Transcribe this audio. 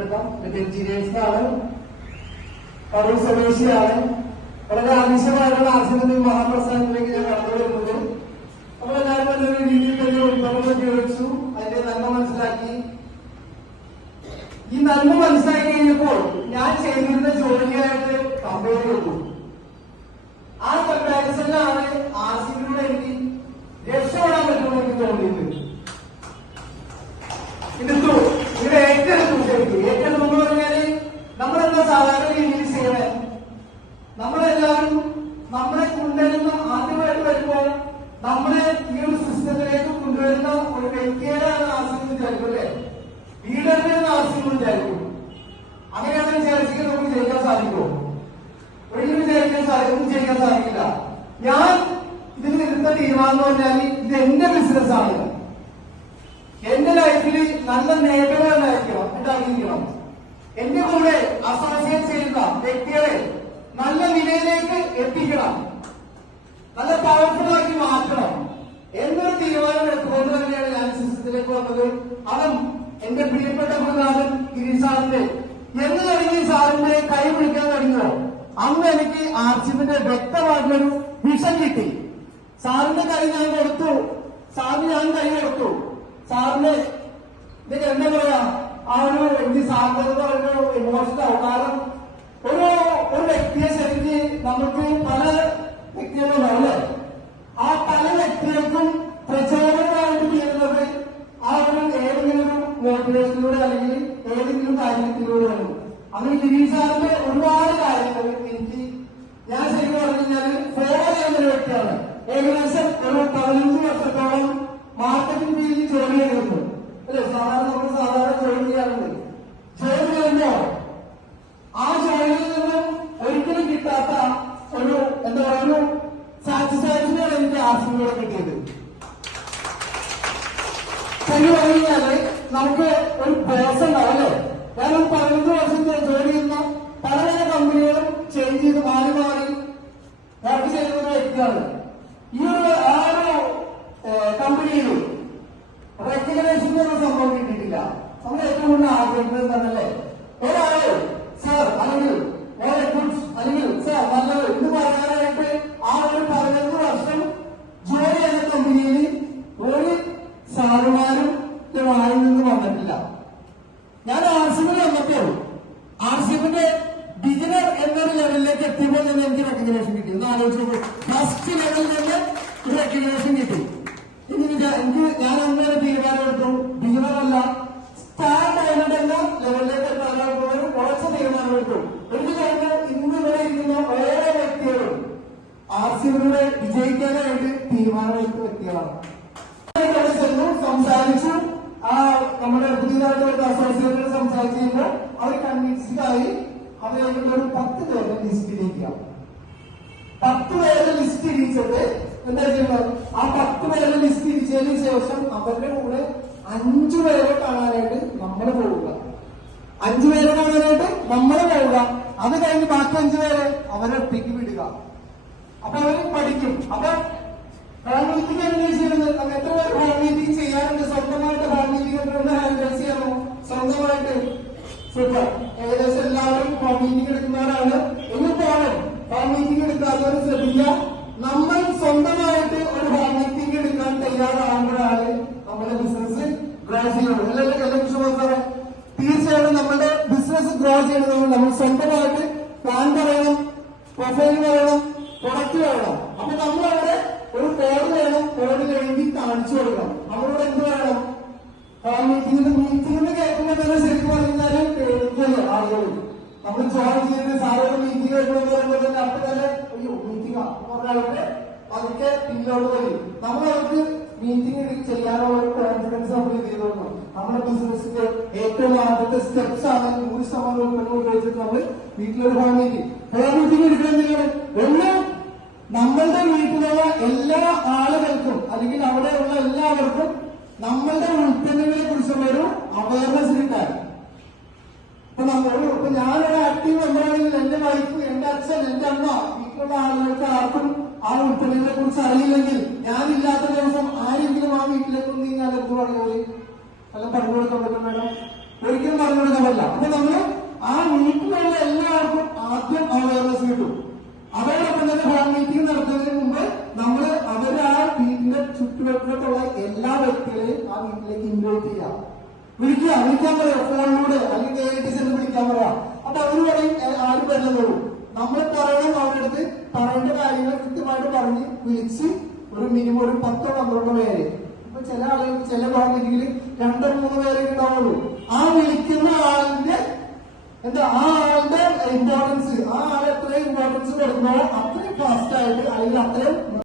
പരിചയപ്പെടുത്താം എഞ്ചിനീയേഴ്സിനാണ് കറൂർ സ്വദേശിയാണ്. വളരെ ആവശ്യമായിട്ടുള്ള ആശയത്തിൽ മഹാപ്രസ്ഥാനത്തിലേക്ക് ഞാൻ കടന്നു വരുന്നത് അപ്പോൾ എല്ലാവരും നല്ലൊരു രീതിയിൽ തന്നെ ഉത്പന്നം ഉപയോഗിച്ചു അതിന്റെ നന്മ മനസ്സിലാക്കി ഈ നന്മ മനസ്സിലാക്കി കഴിഞ്ഞപ്പോൾ ഞാൻ ചെയ്തിരുന്ന ജോലിയായിട്ട് കമ്പയർ ചെയ്തു ആ കമ്പാരിസണിലാണ് ആസിഫിനോട് എനിക്ക് രക്ഷപ്പെടാൻ പറ്റുമെന്ന് എനിക്ക് തോന്നിയത് എടുത്തു ഇവിടെ ഏറ്റെടുത്തു ശരിക്കും ഏറ്റെടുത്തു എന്ന് പറഞ്ഞാൽ നമ്മളെന്താ സാധാരണ രീതിയിൽ ചെയ്യണേ നമ്മളെല്ലാവരും നമ്മളെ കൊണ്ടുവരുന്ന ആദ്യമായിട്ട് വരുമ്പോൾ നമ്മളെ ഈ ഒരു സിസ്റ്റത്തിലേക്ക് കൊണ്ടുവരുന്ന ഒരു വ്യക്തിയാണ് ആസിഫെന്ന് വിചാരിക്കും അല്ലേ ലീഡറിനെ ആസിഫെന്ന് വിചാരിക്കും. അങ്ങനെയാണ് വിചാരിച്ചെങ്കിൽ നമുക്ക് ജയിക്കാൻ സാധിക്കുമോ? ഒരിക്കലും വിചാരിക്കാൻ സാധിക്കും ജയിക്കാൻ സാധിക്കില്ല. ഞാൻ ഇതിന് എടുത്ത തീരുമാനം പറഞ്ഞാൽ ഇത് എന്റെ ബിസിനസ് ആണ്. എന്റെ ലൈഫിൽ നല്ല നേട്ടങ്ങൾ ഉണ്ടായിരിക്കണം എന്റെ കൂടെ അസോസിയേറ്റ് ചെയ്യുന്ന വ്യക്തികളെ നല്ല നിലയിലേക്ക് എത്തിക്കണം. നല്ല പവർഫുൾ ആക്കി മാറ്റണം എന്നൊരു തീരുമാനം എടുത്തുകൊണ്ട് തന്നെയാണ് ഞാൻ സിസ്റ്റത്തിലേക്ക് വന്നത്. അതും എന്റെ പ്രിയപ്പെട്ട ഗിരീഷ് സാറിന്റെ എന്ന് കഴിഞ്ഞ് സാറിന്റെ കൈ പിടിക്കാൻ കഴിഞ്ഞോ അന്ന് എനിക്ക് ആർച്ചിപ്പിന്റെ വ്യക്തമായിട്ടുള്ളൊരു വിഷൻ കിട്ടി. സാറിന്റെ കൈ ഞാൻ കൊടുത്തു. സാറിന് ഞാൻ കൈ കൊടുത്തു. സാറിന്റെ ഇതിന് എന്താ പറയാ? ആ ഒരു എനിക്ക് സാറിന്റെ പറയുന്ന ഇമോഷണൽ കാരണം ഒരു ഒരു വ്യക്തിയെ ശരിക്ക് നമുക്ക് പല വ്യക്തികളുണ്ടാവും ഏതെങ്കിലും കാര്യത്തിലൂടെയാണ് അങ്ങനെ ഗിരീഷാറിന്റെ ഒരുപാട് കാര്യങ്ങൾ എനിക്ക് ഞാൻ ശരിക്കും പറഞ്ഞു കഴിഞ്ഞാൽ ഫോളോ ചെയ്യുന്ന ഒരു വ്യക്തിയാണ് ഏകദേശം ഒരു പതിനഞ്ച് വർഷത്തോളം മാർക്കറ്റിംഗ് ഫീൽഡിൽ ജോലി ചെയ്തിരുന്നു അല്ലെ? സാധാരണ നമ്മൾ സാധാരണ ജോലി ചെയ്യാറുണ്ട്. ജോലി ചെയ്യുമ്പോ ആ ജോലിയിൽ നിന്നും ഒരിക്കലും കിട്ടാത്ത ഒരു എന്താ പറയുക ഒരു സാറ്റിസ്ഫാക്ഷനാണ് എനിക്ക് ആശങ്കയോടെ കിട്ടിയത്. ശരി പറഞ്ഞു കഴിഞ്ഞാൽ നമുക്ക് ഒരു പേഴ്സൺ ഉണ്ടാവും അല്ലേ? കാരണം പതിനഞ്ച് വർഷത്തെ ജോലി ചെയ്യുന്ന പല പല കമ്പനികളും ചേഞ്ച് ചെയ്ത് മാറി മാറി വർക്ക് ചെയ്യുന്ന ഒരു വ്യക്തിയാണ്. ഈ ഒരു ആ ഒരു കമ്പനിയിലും റെക്കഗ്നേഷൻ എന്ന സംഭവം കിട്ടിയിട്ടില്ല നമ്മൾ ഏറ്റവും കൂടുതൽ ആഗ്രഹിക്കുന്നത് എന്താണല്ലേ ഒരാൾ സാർ അല്ലെങ്കിൽ വളരെ ഗുഡ് അല്ലെങ്കിൽ സാർ നല്ലത് എന്ന് പറയാനായിട്ട് ആ ഒരു പതിനഞ്ച് വർഷം ജോലി ചെയ്യുന്ന കമ്പനിയിൽ ഒരു സാറുമാരും വായിൽ നിന്ന് വന്നിട്ടില്ല ഞാൻ ആർ സി ബിയിൽ വന്നപ്പോൾ ആർ സി ബിന്റെ ബിഗിനർ എന്നൊരു ലെവലിലേക്ക് എത്തിയപ്പോൾ തന്നെ എനിക്ക് റെക്കഗ്നേഷൻ കിട്ടി ഫസ്റ്റ് ലെവലിൽ തന്നെ റെക്കഗ്നേഷൻ കിട്ടി വിചാ- എനിക്ക് ഞാൻ അങ്ങനെ തീരുമാനമെടുത്തു. തീരുമാനമല്ല അല്ല സ്റ്റാർട്ട് ആയതുകൊണ്ട് എന്ന ലെവലിലേക്ക് എത്താനുള്ള ഒരു കുറച്ച് തീരുമാനമെടുത്തു. എനിക്ക് കഴിഞ്ഞാൽ ഇന്ന് ഇവിടെ ഇരിക്കുന്ന ഓരോ വ്യക്തികളും ആർ സി ബിയുടെ വിജയിക്കാനായിട്ട് തീരുമാനമെടുത്ത വ്യക്തികളാണ്. ചെന്നു സംസാരിച്ചു. ആ നമ്മുടെ പുതിയതായിട്ട് വരുന്ന അസോസിയേറ്റഡ് സംസാരിച്ച് അവർ കൺവിൻസ്ഡ് ആയി അവരെ ഒരു പത്ത് പേരെ ലിസ്റ്റിലേക്ക് ലിസ്റ്റ് എന്താ ചെയ്യുന്നത്? ആ പത്ത് പേരെ ലിസ്റ്റ് ശേഷം അവരുടെ കൂടെ അഞ്ചു പേരെ കാണാനായിട്ട് നമ്മൾ പോവുക. അഞ്ചു പേരെ കാണാനായിട്ട് നമ്മൾ പോവുക. അത് കഴിഞ്ഞ് ബാക്കി അഞ്ചു പേരെ അവരെ ഒറ്റയ്ക്ക് വിടുക. അപ്പൊ അവർ പഠിക്കും. അപ്പൊ ഹോം മീറ്റിംഗ് എങ്ങനെ ചെയ്യുന്നത്? എത്ര പേർ ഹോം മീറ്റിംഗ് ചെയ്യാറുണ്ട് സ്വന്തമായിട്ട് ഹോം മീറ്റിംഗ് എത്ര ഹാൻഡിൽ ചെയ്യാമോ സ്വന്തമായിട്ട് സൂപ്പർ ഏകദേശം എല്ലാവരും ഹോം മീറ്റിംഗ് എടുക്കുന്നവരാണ് എങ്കിൽ പോകണം ഹോം മീറ്റിംഗ് എടുക്കാത്തവർ ശ്രദ്ധിക്കുക നമ്മൾ സ്വന്തമായിട്ട് ഒരു ഹോം മീറ്റിംഗ് എടുക്കാൻ തയ്യാറാകുമ്പോഴാണ് നമ്മുടെ ബിസിനസ് ഗ്രോ ചെയ്യുന്നത് അല്ലെങ്കിൽ എല്ലാം വിശ്വാസം തീർച്ചയായിട്ടും നമ്മുടെ ബിസിനസ് ഗ്രോ ചെയ്യണമെങ്കിൽ നമ്മൾ സ്വന്തമായിട്ട് പ്ലാൻ പറയണം പ്രൊഫൈൽ പറയണം പ്രൊഡക്റ്റ് വേണം അപ്പൊ നമ്മളവിടെ ഒരു കോഡ് വേണം കോഡിൽ എഴുതി കാണിച്ചു കൊടുക്കണം നമ്മളോട് എന്ത് വേണം മീറ്റിംഗിന് മീറ്റിംഗിന് കേൾക്കുമ്പോൾ തന്നെ ശരിക്കും പറഞ്ഞാൽ നമ്മൾ ജോയിൻ ചെയ്ത് സാറോട് മീറ്റിംഗ് പറയുമ്പോൾ തന്നെ അപ്പൊ തന്നെ അയ്യോ മീറ്റിംഗ് പറഞ്ഞാലൊക്കെ അതൊക്കെ പിന്നോട്ട് വരും നമ്മൾ അവർക്ക് മീറ്റിംഗ് ചെയ്യാനുള്ള ഒരു കോൺഫിഡൻസ് നമ്മൾ ചെയ്തോളൂ നമ്മുടെ ബിസിനസിന്റെ ഏറ്റവും ആദ്യത്തെ സ്റ്റെപ്സ് ആണ് നൂറ് ശതമാനം ഉപയോഗിച്ചിട്ട് നമ്മൾ വീട്ടിലൊരു ഹോം മീറ്റിംഗ് ഹോം മീറ്റിംഗ് എടുക്കണമെങ്കിൽ ഒന്ന് നമ്മളുടെ വീട്ടിലുള്ള എല്ലാ ആളുകൾക്കും അല്ലെങ്കിൽ അവിടെയുള്ള എല്ലാവർക്കും നമ്മളുടെ ഉൽപ്പന്നങ്ങളെ കുറിച്ചുള്ള ഒരു അവയർനെസ് കിട്ടാൻ ഒരു ഇപ്പൊ ഞാനൊരു ആക്ടീവ് എംപ്ലോയിൽ എന്റെ വൈഫ് എന്റെ അച്ഛൻ എന്റെ അമ്മ ഇപ്പോഴുള്ള ആളുകൾക്ക് ആർക്കും ആ ഉൽപ്പന്നങ്ങളെ കുറിച്ച് അറിയില്ലെങ്കിൽ ഞാനില്ലാത്ത ദിവസം ആരെങ്കിലും ആ വീട്ടിലേക്ക് ഒന്ന് നീങ്ങാൻ എന്തുവാണ് ജോലി അല്ല പറഞ്ഞു കൊടുക്കാൻ മേഡം? ഒരിക്കലും പറഞ്ഞു കൊടുക്കാൻ അപ്പൊ നമ്മൾ ആ വീട്ടിലുള്ള എല്ലാവർക്കും ആദ്യം അവയർനെസ് കിട്ടും. അവരോടൊപ്പം തന്നെ ഹോം മീറ്റിംഗ് നടത്തുന്നതിന് മുമ്പ് നമ്മൾ അവരുടെ ആ വീടിന്റെ ചുറ്റുവട്ടത്തുള്ള എല്ലാ വ്യക്തികളെയും ആ വീട്ടിലേക്ക് ഇൻവൈറ്റ് ചെയ്യാം വിളിക്കുക വിളിക്കാൻ പറയാം. ഫോണിലൂടെ അല്ലെങ്കിൽ നേരിട്ട് ചെന്ന് വിളിക്കാൻ പറയാം അപ്പൊ അവർ പറയും "ഏ, ആരും വരുന്നതുള്ളൂ നമ്മൾ പറയണം അവരുടെ അടുത്ത്. പറയേണ്ട കാര്യങ്ങൾ കൃത്യമായിട്ട് പറഞ്ഞ് വിളിച്ച് ഒരു മിനിമം ഒരു പത്തോ പന്ത്രണ്ടോ പേര്. ഇപ്പൊ ചില ആളുകൾ ചില ഗവൺമെന്റിൽ രണ്ടോ മൂന്നോ പേരെ ഉണ്ടാവുള്ളൂ. ആ വിളിക്കുന്ന ആളിന്റെ എന്താ ആ ആളുടെ ഇമ്പോർട്ടൻസ് ആ ആൾ എത്രയും ഇമ്പോർട്ടൻസ് കൊടുക്കുമ്പോൾ അത്രയും ഫാസ്റ്റ് ആയിട്ട് അല്ലെങ്കിൽ അത്രയും